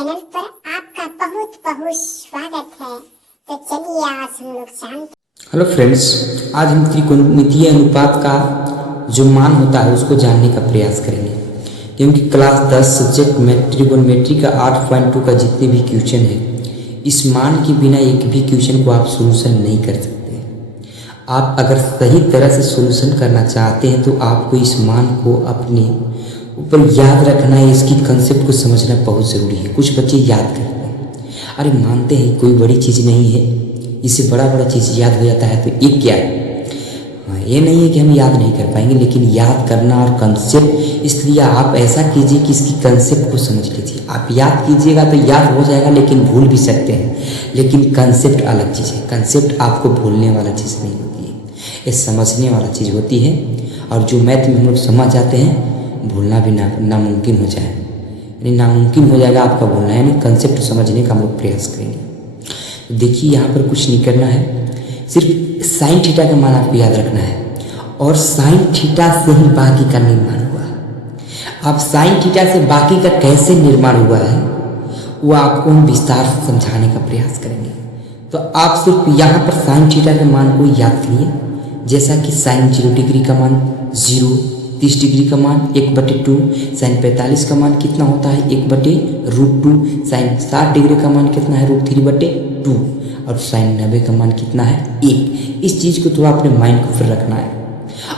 Channel पर आपका बहुत बहुत स्वागत है। तो चलिए आज हम लोग जानते। हेलो फ्रेंड्स, आज हम त्रिकोणमितीय अनुपात का जो मान होता है उसको जानने का प्रयास करेंगे, क्योंकि क्लास 10 सब्जेक्ट में ट्रिगोनोमेट्री का 8.2 का जितने भी क्वेश्चन है, इस मान के बिना एक भी क्वेश्चन को आप सोल्यूशन नहीं कर सकते। आप अगर सही तरह से सोल्यूशन करना चाहते हैं तो आपको इस मान को अपने ऊपर याद रखना है, इसकी कंसेप्ट को समझना बहुत ज़रूरी है। कुछ बच्चे याद करते हैं, अरे मानते हैं कोई बड़ी चीज़ नहीं है, इससे बड़ा चीज़ याद हो जाता है, तो ये क्या है। हाँ, ये नहीं है कि हम याद नहीं कर पाएंगे, लेकिन याद करना और कंसेप्ट, इसलिए आप ऐसा कीजिए कि इसकी कंसेप्ट को समझ लीजिए। आप याद कीजिएगा तो याद हो जाएगा, लेकिन भूल भी सकते हैं, लेकिन कंसेप्ट अलग चीज़ है। कंसेप्ट आपको भूलने वाला चीज़ नहीं होती है, ये समझने वाला चीज़ होती है। और जो मैथ में हम लोग समझ जाते हैं, भूलना भी नामुमकिन हो जाए, यानी नामुमकिन हो जाएगा आपका भूलना, यानी कंसेप्ट समझने का हम लोग प्रयास करेंगे। देखिए यहाँ पर कुछ नहीं करना है, सिर्फ साइन थीटा का मान आपको याद रखना है, और साइन थीटा से ही बाकी का निर्माण हुआ। अब साइन थीटा से बाकी का कैसे निर्माण हुआ है वो आपको हम विस्तार से समझाने का प्रयास करेंगे। तो आप सिर्फ यहाँ पर साइन थीटा के मान को याद करिए, जैसा कि साइन 0 डिग्री का मान 0, 30 डिग्री का मान 1/2, साइन 45 का मान कितना होता है 1/√2, साइन 60 डिग्री का मान कितना है √3/2, और साइन 90 का मान कितना है 1। इस चीज़ को थोड़ा अपने माइंड को फिर रखना है,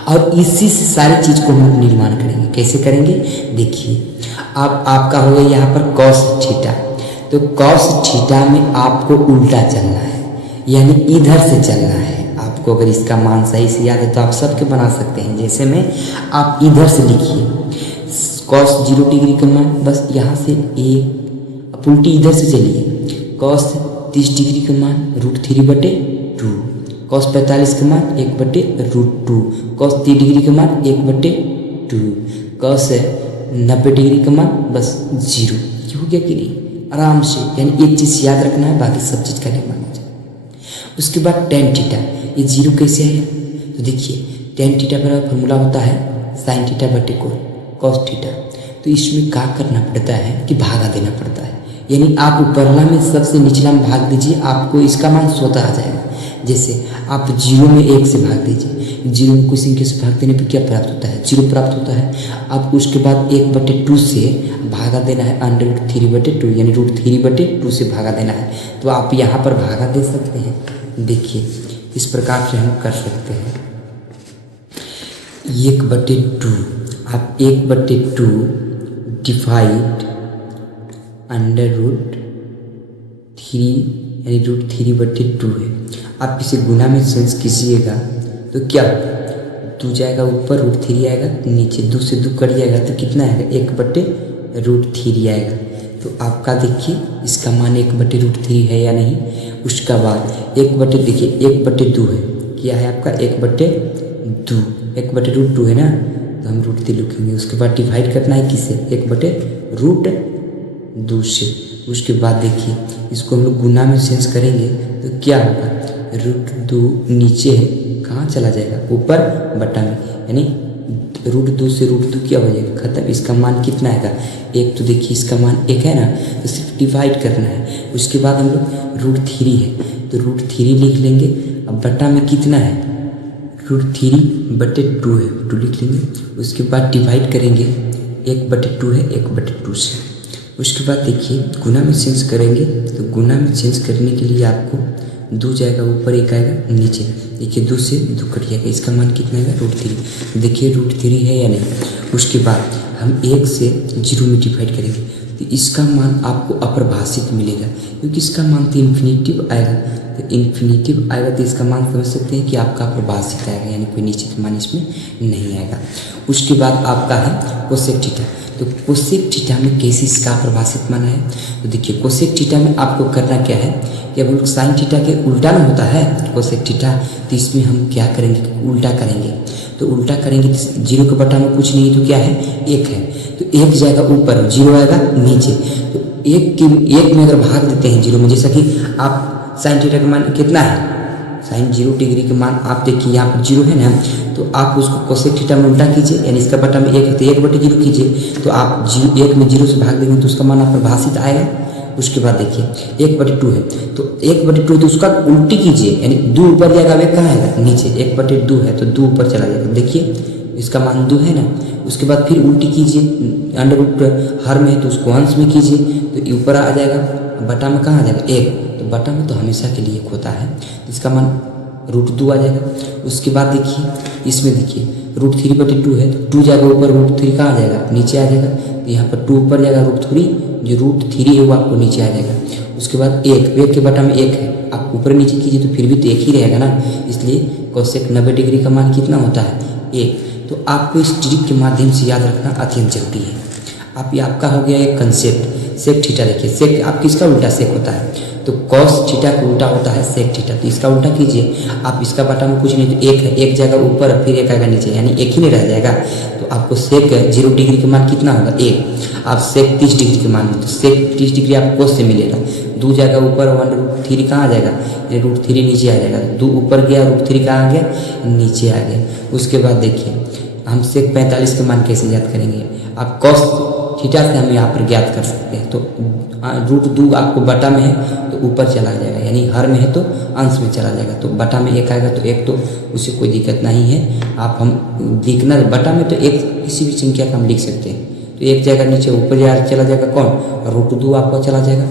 और इसी से सारी चीज़ को हम निर्माण करेंगे। कैसे करेंगे देखिए, अब आपका हो गया यहाँ पर कॉस थीटा, तो कॉस थीटा में आपको उल्टा चलना है, यानी इधर से चलना है। आपको अगर इसका मान सही से याद है तो आप सबके बना सकते हैं। जैसे में आप इधर से लिखिए कॉस 0 डिग्री का मान, बस यहाँ से एक उल्टी इधर से चलिए, कॉस 30 डिग्री का मान √3/2, कॉस 45 का मान 1/√2, कॉस 30 डिग्री का मान 1/2, कॉस 90 डिग्री का मान बस 0। ये हो गया कि नहीं, आराम से, यानी एक चीज़ याद रखना है, बाकी सब चीज़ का निर्माण हो जाए। उसके बाद टेन थीटा, ये 0 कैसे है, तो देखिए टेन थीटा का फॉर्मूला होता है साइन थीटा बटे कॉस थीटा। तो इसमें क्या करना पड़ता है कि भागा देना पड़ता है, यानी आप ऊपरला में सबसे निचला में भाग दीजिए, आपको इसका मान स्वतः आ जाएगा। जैसे आप 0 में 1 से भाग दीजिए, 0 में कुछ संख्या से भाग देने पर क्या प्राप्त होता है 0 प्राप्त होता है। आप उसके बाद 1/2 से भागा देना है √3/2, यानी √3/2 से भागा देना है। तो आप यहाँ पर भागा दे सकते हैं, देखिए इस प्रकार से हम कर सकते हैं 1/2, आप 1/2 डिवाइड √3, यानी √3/2 है। आप इसे गुना में चेंज कीजिएगा तो क्या होगा, 2 जाएगा ऊपर, √3 आएगा नीचे, 2 से 2 कट जाएगा तो कितना आएगा 1/√3 आएगा। तो आपका देखिए इसका मान 1/√3 है या नहीं। उसका बाद 1/, देखिए 1/2 है, क्या है आपका 1/2, 1/√2 है ना, तो हम √3 लिखेंगे। उसके बाद डिवाइड करना है किससे 1/√2 से। उसके बाद देखिए इसको हम लोग गुना में चेंज करेंगे तो क्या होगा, √2 नीचे है, कहाँ चला जाएगा ऊपर बटा में, यानी √2 से √2 क्या हो जाएगा खत्म। इसका मान कितना आएगा 1, तो देखिए इसका मान 1 है ना, तो सिर्फ डिवाइड करना है। उसके बाद हम लोग √3 है तो √3 लिख लेंगे। अब बटा में कितना है √3/2 है, 2 लिख लेंगे। उसके बाद डिवाइड करेंगे 1/2 है 1/2 से। उसके बाद देखिए गुना में चेंज करेंगे, तो गुना में चेंज करने के लिए आपको 2 जाएगा ऊपर, 1 आएगा नीचे, देखिए 2 से 2 कट जाएगा। इसका मान कितना आएगा √3, देखिए √3 है या नहीं। उसके बाद हम 1 से 0 में डिवाइड करेंगे तो इसका मान आपको अप्रभाषित मिलेगा, क्योंकि इसका मान तो इन्फिनिटिव आएगा। तो इन्फिनिटिव आएगा तो इसका मान समझ सकते हैं कि आपका अप्रभाषित आएगा, यानी कोई निश्चित मान इसमें नहीं आएगा। उसके बाद आपका है कोसेक थीटा, तो कोसेक थीटा में कैसे इसका अप्रभाषित मान है, तो देखिए कोसेक थीटा में आपको करना क्या है कि अब लोग साइन थीटा के उल्टा में होता है कोसेक थीटा, तो इसमें हम क्या करेंगे उल्टा करेंगे। तो उल्टा करेंगे तो 0 के बटा में कुछ नहीं, तो क्या है 1 है, तो 1 जाएगा ऊपर, 0 आएगा नीचे। तो 1 में अगर भाग देते हैं 0 में, जैसा कि आप साइन थीटा का मान कितना है साइन 0 डिग्री का मान आप देखिए यहाँ पर 0 है ना, तो आप उसको कोसेक थीटा में उल्टा कीजिए, यानी इसका बटा में 1 है तो 1/0 कीजिए। तो आप 1 में 0 से भाग देंगे तो उसका मान अप्रभाषित आएगा, उसके बाद देखिए 1/2 है, तो 1/2 तो उसका उल्टी कीजिए, यानी 2 ऊपर जाएगा, वे कहाँ आएगा नीचे। 1/2 है तो 2 ऊपर चला जाएगा, देखिए इसका मान 2 है ना। उसके बाद फिर उल्टी कीजिए, अंडर रूट हर में है तो उसको अंश में कीजिए, तो ऊपर आ जाएगा, बटा में कहाँ आ जाएगा 1, तो बटा में तो हमेशा के लिए 1 होता है, इसका मान √2 आ जाएगा। उसके बाद देखिए इसमें देखिए √3/2 है तो 2 जाएगा ऊपर, √3 कहाँ आ जाएगा नीचे आ जाएगा, तो यहाँ पर 2 ऊपर जाएगा, √3 जो √3 है वो आपको नीचे आ जाएगा। उसके बाद 1 के बटा में 1 है, आप ऊपर नीचे कीजिए तो फिर भी तो 1 ही रहेगा ना, इसलिए कोसेक 90 डिग्री का मान कितना होता है 1। तो आपको इस ट्रिक के माध्यम से याद रखना अत्यंत जरूरी है। आप ये आपका हो गया एक कंसेप्ट सेक थीटा। देखिए सेक आप किसका उल्टा सेक होता है, तो कॉस थीटा का उल्टा होता है सेक थीटा, तो इसका उल्टा कीजिए आप, इसका बटा में कुछ नहीं तो 1 है, 1 जगह ऊपर फिर 1 आएगा नीचे, यानी 1 ही नहीं रह जाएगा। तो आपको सेक 0 डिग्री का मान कितना होगा 1, आप सेक 30 डिग्री के मान, तो सेक 30 डिग्री आपको कोस से मिलेगा, 2 जगह ऊपर 1√3 कहाँ आ जाएगा, √3 नीचे आ जाएगा, 2 ऊपर गया √3 कहाँ आ गया नीचे आ गया। उसके बाद देखिए हम सेक 45 के मान कैसे याद करेंगे, आप कॉस थीटा से हम यहाँ पर ज्ञात कर सकते हैं। तो √2 आपको बटा में है तो ऊपर चला जाएगा, यानी हर में है तो अंश में चला जाएगा, तो बटा में 1 आएगा तो 1 तो उससे कोई दिक्कत नहीं है। आप हम लिखना बटा में तो 1 किसी भी संख्या का हम लिख सकते हैं, तो 1 जगह नीचे ऊपर चला जाएगा कौन √2 आपका चला जाएगा।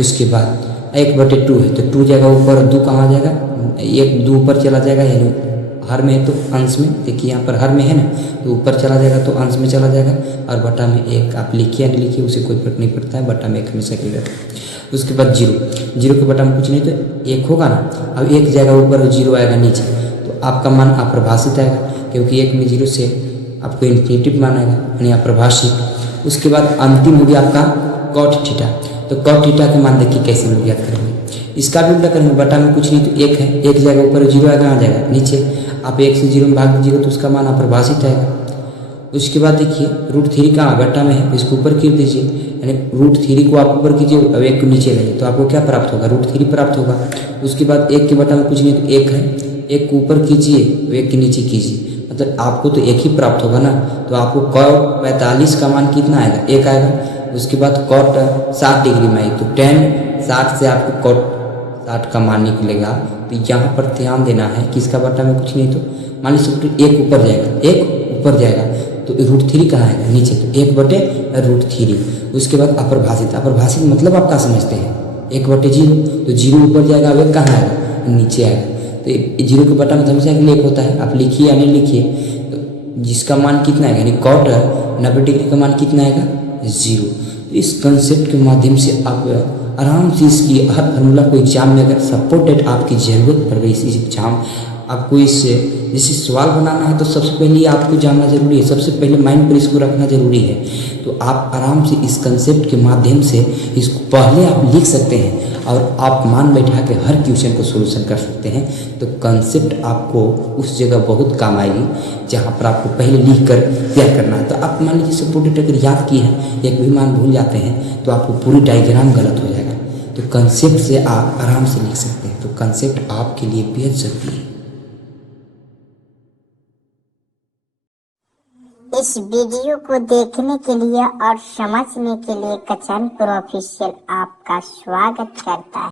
उसके बाद 1/2 है तो 2 जगह ऊपर 2 कहाँ आ जाएगा, 1 2 ऊपर चला जाएगा, यानी हर में है तो अंश में, देखिए यहाँ पर हर में है ना तो ऊपर चला जाएगा तो अंश में चला जाएगा, और बटा में 1 आप लिखिए या नहीं लिखिए उसे कोई फर्क नहीं पड़ता है, बटा में 1 हमेशा के लिए रहता है। उसके बाद 0 के बटा में कुछ नहीं तो 1 होगा ना, अब 1 जगह ऊपर 0 आएगा नीचे, तो आपका मान अप्रभाषित आएगा, क्योंकि 1 में 0 से आपको इन्फिनिटिव मान आएगा, यानी अप्रभाषित। उसके बाद अंतिम हो गया आपका कॉट थीटा, तो कॉट थीटा के मान देखिए कैसे लोग याद करेंगे, इसका भी उल्टा करेंगे, बटा में कुछ नहीं तो 1 है, 1 जगह ऊपर 0 आएगा आ जाएगा नीचे, आप 1 से 0 में भाग दीजिएगा तो उसका मान अप्रभाषित आएगा। उसके बाद देखिए √3 कहाँ बटा में है, इसको ऊपर कीर दीजिए, यानी √3 को आप ऊपर कीजिए, अब 1 को नीचे लाइए तो आपको क्या प्राप्त होगा √3 प्राप्त होगा। उसके बाद 1 के बटा में कुछ नहीं तो 1 है, 1 को ऊपर कीजिए 1 के नीचे कीजिए, मतलब आपको तो 1 ही प्राप्त होगा ना, तो आपको कॉट 45 का मान कितना आएगा 1 आएगा। उसके बाद कॉट 60 डिग्री में आई तो tan 60 से आपको कॉट 60 का मान निकलेगा। तो यहाँ पर ध्यान देना है कि इसका बटा में कुछ नहीं तो मान लीजिए 1 ऊपर जाएगा, 1 ऊपर जाएगा तो √3 कहाँ आएगा नीचे, तो 1/√3। उसके बाद अप्रभाषित मतलब आप क्या समझते हैं 1/0, तो 0 ऊपर जाएगा, अब 1 कहाँ आएगा नीचे आएगा, तो 0 के बटा में हमेशा के लिए 1 होता है, आप लिखिए या नहीं लिखिए, तो जिसका मान कितना आएगा यानी कॉट 90 डिग्री का मान कितना आएगा 0। इस कंसेप्ट के माध्यम से आप आराम से इसकी हर फार्मूला को एग्जाम में अगर सपोर्टेड आपकी ज़रूरत पड़ गई, इस एग्जाम आपको इस जैसे सवाल बनाना है तो सबसे पहले आपको जानना जरूरी है, सबसे पहले माइंड पर इसको रखना जरूरी है। तो आप आराम से इस कंसेप्ट के माध्यम से इसको पहले आप लिख सकते हैं और आप मान बैठा के हर क्वेश्चन को सोल्यूशन कर सकते हैं। तो कंसेप्ट आपको उस जगह बहुत काम आएगी जहाँ पर आपको पहले लिख कर तैयार करना है। तो आप मान लीजिए सपोर्टेड अगर याद किए हैं, एक भी मान भूल जाते हैं तो आपको पूरी डायग्राम गलत हो जाएगा। तो कंसेप्ट से आप आराम से लिख सकते हैं, तो कंसेप्ट आपके लिए बेहद जरूरी है। इस वीडियो को देखने के लिए और समझने के लिए कचनपुर ऑफिशियल आपका स्वागत करता है।